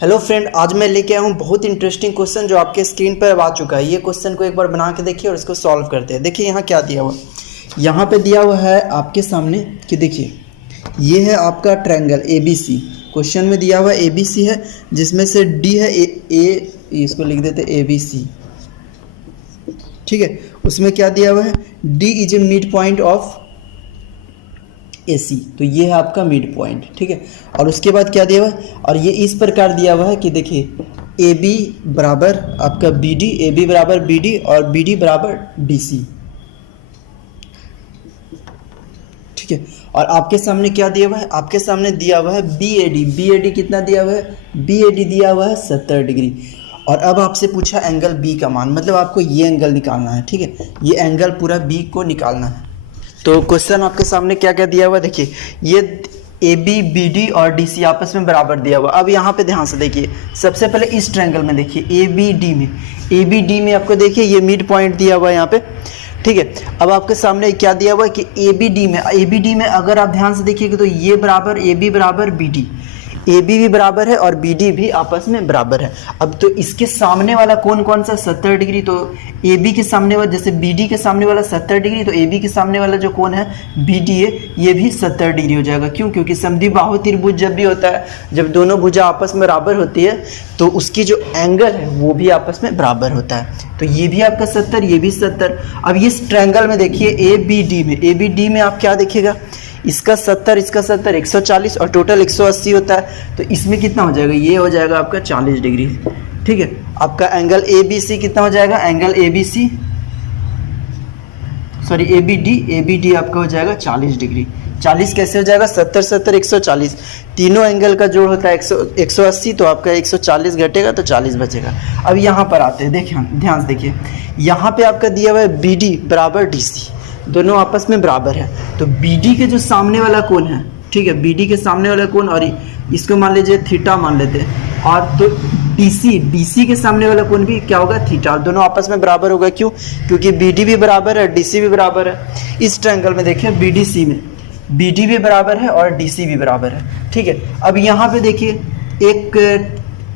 Hello friend, आज मैं लेके आया हूँ बहुत इंटरेस्टिंग क्वेश्चन जो आपके स्क्रीन पर अब आ चुका है। ये क्वेश्चन को एक बार बना के देखिए और इसको सॉल्व करते हैं। देखिए यहाँ क्या दिया हुआ, यहाँ पे दिया हुआ है आपके सामने कि देखिए ये है आपका triangle A B C. Question में दिया हुआ ए बी सी है, जिसमें से डी है ए, इसको लिख देते ए बी सी। ठीक है, उसमें क्या दिया हुआ है, D is a mid point of A C, तो ये है आपका मिड पॉइंट। ठीक है, और उसके बाद क्या दिया हुआ है, और ये इस प्रकार दिया हुआ है कि देखिए ए बी बराबर आपका बी डी, ए बी बराबर बी डी और बी डी बराबर डी सी। ठीक है, और आपके सामने क्या दिया हुआ है, आपके सामने दिया हुआ है B A D. B A D कितना दिया हुआ है, बी ए डी दिया हुआ है 70 डिग्री। और अब आपसे पूछा एंगल बी का मान, मतलब आपको ये एंगल निकालना है। ठीक है, ये एंगल पूरा बी को निकालना है। तो क्वेश्चन आपके सामने क्या क्या दिया हुआ है, देखिए ये ए बी बी डी और डी सी आपस में बराबर दिया हुआ। अब यहाँ पे ध्यान से देखिए, सबसे पहले इस ट्रायंगल में देखिए ए बी डी में आपको देखिए ये मिड पॉइंट दिया हुआ है यहाँ पे। ठीक है, अब आपके सामने क्या दिया हुआ है कि ए बी डी में अगर आप ध्यान से देखिएगा तो ये बराबर ए बी बराबर बी डी, ए बी भी बराबर है और बी डी भी आपस में बराबर है। अब तो इसके सामने वाला कोण कौन सा, 70 डिग्री। तो ए बी के सामने वाला, जैसे बी डी के सामने वाला 70 डिग्री, तो ए बी के सामने वाला जो कोण है बी डी है, ये भी 70 डिग्री हो जाएगा। क्यों? क्योंकि समद्विबाहु त्रिभुज जब भी होता है, जब दोनों भुजा आपस में बराबर होती है तो उसकी जो एंगल है वो भी आपस में बराबर होता है। तो ये भी आपका 70, ये भी 70। अब इस ट्रायंगल में देखिए ए बी डी में आप क्या देखिएगा, इसका 70, इसका 70, 140 और टोटल 180 होता है। तो इसमें कितना हो जाएगा, ये हो जाएगा आपका 40 डिग्री। ठीक है, आपका एंगल ए बी सी कितना हो जाएगा, angle A B C sorry A B D आपका हो जाएगा 40 डिग्री। 40 कैसे हो जाएगा, 70 70 140, तीनों एंगल का जोड़ होता है 180, तो आपका 140 घटेगा तो 40 बचेगा। अब यहाँ पर आते हैं, देखिए ध्यान से देखिए, यहाँ पे आपका दिया हुआ है बी डी बराबर डी सी, दोनों आपस में बराबर है। तो BD के जो सामने वाला कोण है, ठीक है, BD के सामने वाला कोण, और इसको मान लीजिए थीटा मान लेते हैं, और तो DC के सामने वाला कोण भी क्या होगा, थीटा। दोनों आपस में बराबर होगा। क्यों? क्योंकि BD भी बराबर है, DC भी बराबर है। इस ट्रायंगल में देखिए BDC में BD भी बराबर है और DC भी बराबर है। ठीक है, अब यहाँ पे देखिए एक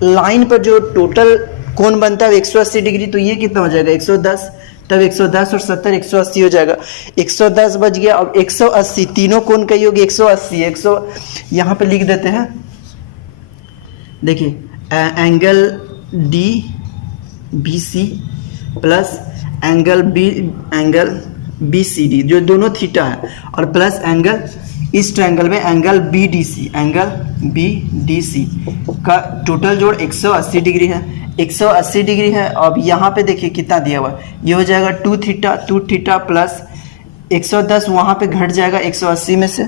लाइन पर जो टोटल कोण बनता है 180 डिग्री, तो ये कितना हो जाएगा 110, तब 110 और 70 180 हो जाएगा। 110 बच गया, अब 180, तीनों कोण का योग 180, 100 यहाँ पे लिख देते हैं। देखिए angle D B C plus angle B C D, जो दोनों थीटा है, और प्लस एंगल इस ट्रायंगल में एंगल बी डी सी का टोटल जोड़ 180 डिग्री है। 180 डिग्री है। अब यहाँ पे देखिए कितना दिया हुआ है, ये हो जाएगा 2 थीटा प्लस 110 वहाँ पे घट जाएगा 180 में से,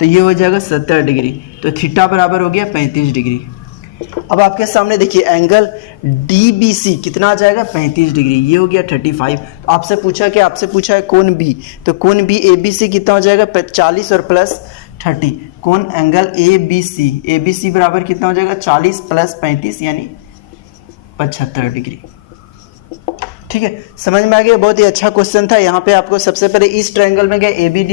तो ये हो जाएगा 70 डिग्री। तो थीटा बराबर हो गया 35 डिग्री। अब आपके सामने देखिए एंगल डी बी सी कितना आ जाएगा, 35 डिग्री, ये हो गया 35। तो आपसे पूछा है कोण बी, तो कोण बी ए बी सी कितना हो जाएगा 40 और प्लस 30। कोण एंगल ए बी सी बराबर कितना हो जाएगा 40 प्लस 35 यानी 75 डिग्री। ठीक है, समझ में आ गया। बहुत ही अच्छा क्वेश्चन था। यहाँ पे आपको सबसे पहले इस ट्रायंगल में गए ए बी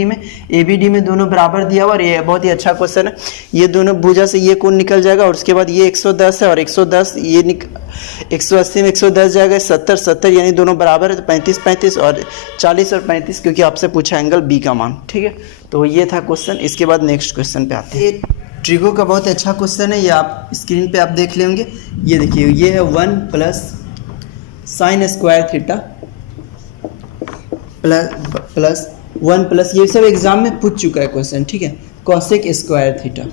डी में दोनों बराबर दिया हुआ, और ये बहुत ही अच्छा क्वेश्चन है। ये दोनों भुजा से ये कोण निकल जाएगा, और उसके बाद ये 110 है और 110 ये 180 में 110 जाएगा, 70 70 यानी दोनों बराबर है, तो 35 35 और 40 और 35, क्योंकि आपसे पूछा एंगल बी का मान। ठीक है, तो ये था क्वेश्चन। इसके बाद नेक्स्ट क्वेश्चन पे आते हैं। ट्रिगो का बहुत अच्छा क्वेश्चन है, ये आप स्क्रीन पे आप देख लेंगे। ये देखिए, ये है 1 plus sine square theta plus 1 plus, ये सब एग्जाम में पूछ चुका है क्वेश्चन। ठीक है, कॉसेक स्क्वायर थीटा।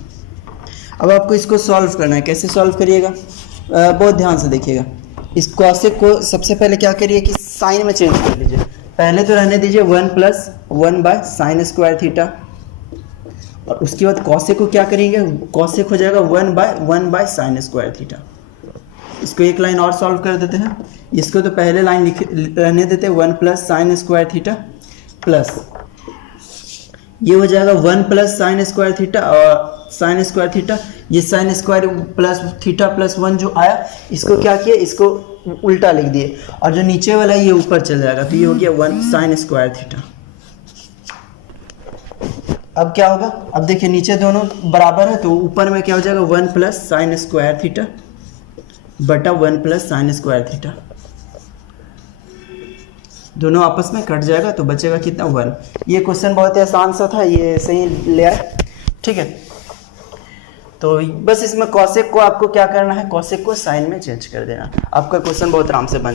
अब आपको इसको सॉल्व करना है। कैसे सॉल्व करिएगा, बहुत ध्यान से देखिएगा। इस कॉसेक को सबसे पहले क्या करिए कि साइन में चेंज कर लीजिए। पहले तो रहने दीजिए 1 plus 1 by sine square theta, और उसके बाद कॉसेक को क्या करेंगे, कॉसेक हो जाएगा 1 बाय साइन स्क्वायर थीटा। इसको एक लाइन और सॉल्व कर देते हैं। इसको तो पहले लाइन रहने देते हैं 1 plus sine square theta plus, ये हो जाएगा 1 प्लस साइन स्क्वायर थीटा और साइन स्क्वायर थीटा, ये sine square plus theta plus 1 जो आया, इसको क्या किया, इसको उल्टा लिख दिए, और जो नीचे वाला ये ऊपर चल जाएगा, तो ये हो गया 1 साइन स्क्वायर थीटा। अब क्या होगा, अब देखिए नीचे दोनों बराबर है, तो ऊपर में क्या हो जाएगा 1 प्लस साइन स्क्वायर थीटा बटा 1 प्लस साइन स्क्वायर थीटा, दोनों आपस में कट जाएगा तो बचेगा कितना 1। ये क्वेश्चन बहुत ही आसान सा था, ये सही ले आए, ठीक है। तो बस इसमें कॉसेक को आपको क्या करना है, कॉसेक को साइन में चेंज कर देना, आपका क्वेश्चन बहुत आराम से बन